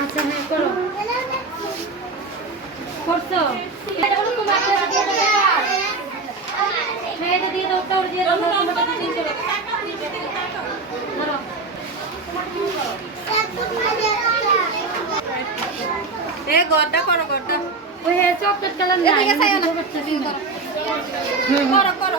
আচ্ছা হ্যাঁ করো করছ মেয়েদের করো করো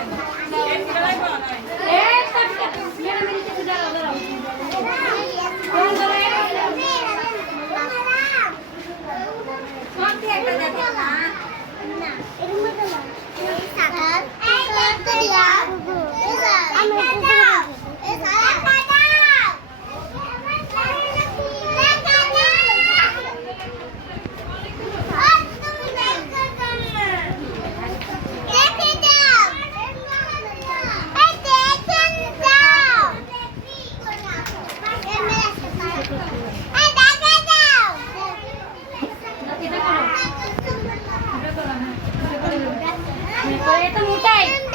এরকম これともたい。